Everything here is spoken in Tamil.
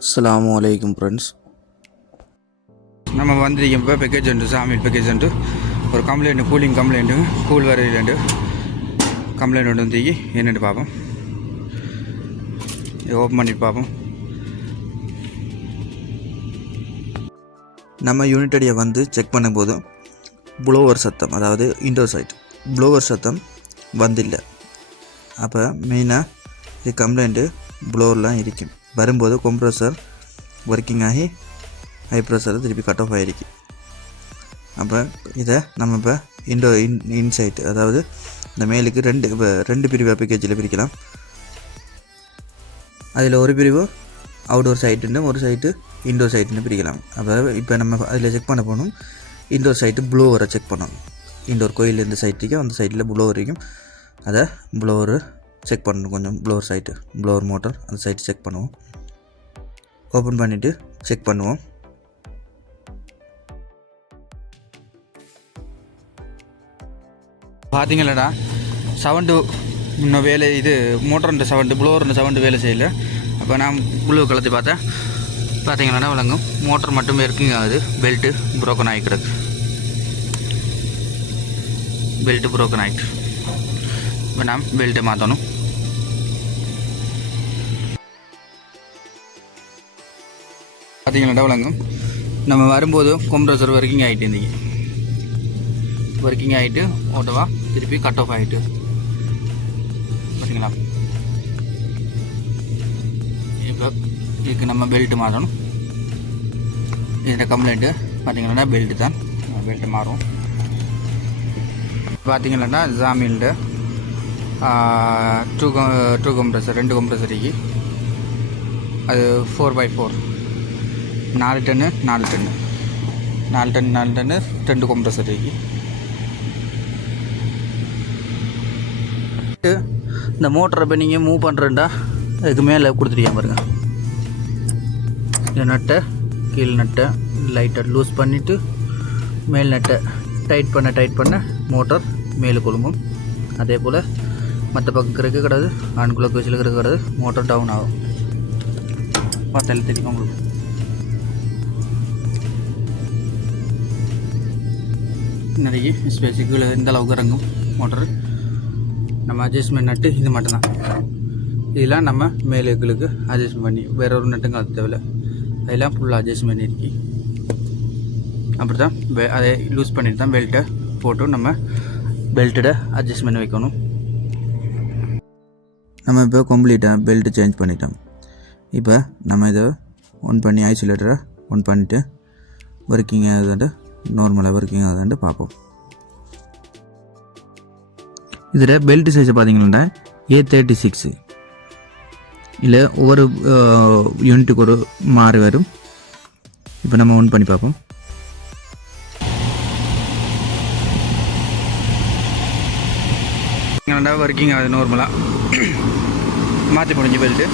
அஸ்ஸலாமு அலைக்கும் ஃப்ரெண்ட்ஸ். நம்ம வந்திருக்கோம் இப்போ பேக்கேஜ் உண்டு சாமி பேக்கேஜ் உண்டு ஒரு கம்ப்ளைண்ட்டு கூலிங் கம்ப்ளைண்ட்டு கூல் வரையிலேண்டு கம்ப்ளைண்ட் ஒன்று வந்து என்னென்னு பார்ப்போம். ஓப்பன் பண்ணி பார்ப்போம். நம்ம யூனிட்டடியை வந்து செக் பண்ணும்போது ப்ளோவர் சத்தம், அதாவது இன்டோர் சைட் ப்ளோவர் சத்தம் வந்தில்லை. அப்போ மெயினாக இது கம்ப்ளைண்ட்டு ப்ளோவர்லாம் இருக்கும். வரும்போது கம்ப்ரஸர் ஒர்க்கிங் ஆகி ஹை ப்ரெஷர் திருப்பி கட் ஆஃப் ஆகிருக்கு. அப்போ இதை நம்ம இப்போ இன்சைட், அதாவது இந்த மேலுக்கு ரெண்டு பிரிவு பேக்கேஜில் பிரிக்கலாம். அதில் ஒரு பிரிவு அவுடோர் சைட்டுன்னு, ஒரு சைட்டு இன்டோர் சைட்டுன்னு பிரிக்கலாம். அப்போ இப்போ நம்ம அதில் செக் பண்ண போகணும். இன்டோர் சைட்டு ப்ளோவரை செக் பண்ணணும். இன்டோர் கோயில் இந்த சைட்டுக்கும் அந்த சைட்டில் ப்ளோவர் இருக்கும். அதை ப்ளோவரு செக் பண்ணணும். கொஞ்சம் ப்ளோவர் மோட்டர் அந்த சைட்டு செக் பண்ணுவோம். ஓப்பன் பண்ணிவிட்டு செக் பண்ணுவோம். பார்த்தீங்களடா சவுண்டு இன்னும் வேலை, இது மோட்டருன்ற சவுண்டு ப்ளோவருன்ற சவுண்டு வேலை செய்யலை. அப்போ நான் ப்ளூ கலத்தி பார்த்தேன். பார்த்தீங்களா விளங்கும், மோட்டர் மட்டுமே இருக்குங்க. அது பெல்ட்டு ப்ரோக்கன் ஆகி கிடக்கு. பெல்ட்டு ப்ரோக்கன் ஆகிட்டு இப்போ நாம் பெல்ட்டை மாற்றணும். பார்த்தீங்களா விளங்கும், நம்ம வரும்போது கம்ப்ரஸர் ஒர்க்கிங் ஆகிட்டு இருந்தீங்க. ஒர்க்கிங் ஆகிட்டு ஓட்டவா திருப்பி கட் ஆஃப் ஆகிட்டு பார்த்தீங்களா. இப்போ இதுக்கு நம்ம பெல்ட்டு மாறணும். இந்த கம்ப்ளைண்ட்டு பார்த்தீங்கன்னா பெல்ட்டு தான், பெல்ட்டு மாறும். பார்த்தீங்கன்னா ஜாமில்டு டூ கம்ப்ரஸர், 2 கம்ப்ரஸருக்கு அது 4x4 4 டன்னு 2 கம்ப்ரஸருக்கு. இந்த மோட்டரை இப்போ நீங்கள் மூவ் பண்ணுறேன்டா அதுக்கு மேலே கொடுத்துருக்கேன் பாருங்க. இந்த நட்டை கீழ் நட்டை லைட்டாக லூஸ் பண்ணிவிட்டு மேல் நட்டை டைட் பண்ண மோட்டர் மேலே கொழும்பும். அதே போல் மற்ற பக்கம் இருக்க கிடாது, ஆண்குள்ள வயசில் இருக்க கிடாது, மோட்டர் டவுன் ஆகும். பார்த்தாலும் தெரியும் உங்களுக்கு. நிறைய ஸ்பேஸுக்கு இந்த அளவுக்கு இறங்கும் மோட்டரு. நம்ம அட்ஜஸ்ட்மெண்ட் நட்டு இது மட்டும்தான். இதெல்லாம் நம்ம மேலுகளுக்கு அட்ஜஸ்ட் பண்ணி வேறு ஒரு நட்டுங்க அது தேவையில்லை. அதெல்லாம் ஃபுல்லாக அட்ஜஸ்ட் பண்ணியிருக்கு. அப்படி தான் அதை லூஸ் பண்ணிட்டு தான் பெல்ட்டை போட்டு நம்ம பெல்ட்டை அட்ஜஸ்ட் பண்ணி வைக்கணும். நம்ம இப்போ கம்ப்ளீட்டாக பெல்ட்டு சேஞ்ச் பண்ணிட்டோம். இப்போ நம்ம இதை ஒன் பண்ணி ஐசோலேட்டரை ஒன் பண்ணிவிட்டு ஒர்க்கிங் ஆகுதுன்ட்டு, நார்மலாக ஒர்க்கிங் ஆகுதுன்ட்டு பார்ப்போம். இதில் பெல்ட் சைஸை பார்த்தீங்கன்னா A36 இல்லை ஒவ்வொரு யூனிட்டுக்கு ஒரு மாறி வரும். இப்போ நம்ம ஒன் பண்ணி பார்ப்போம். ஒர்க்கிங் ஆகுது நார்மலாக. மாற்றி முடிஞ்சு பெல்ட்டு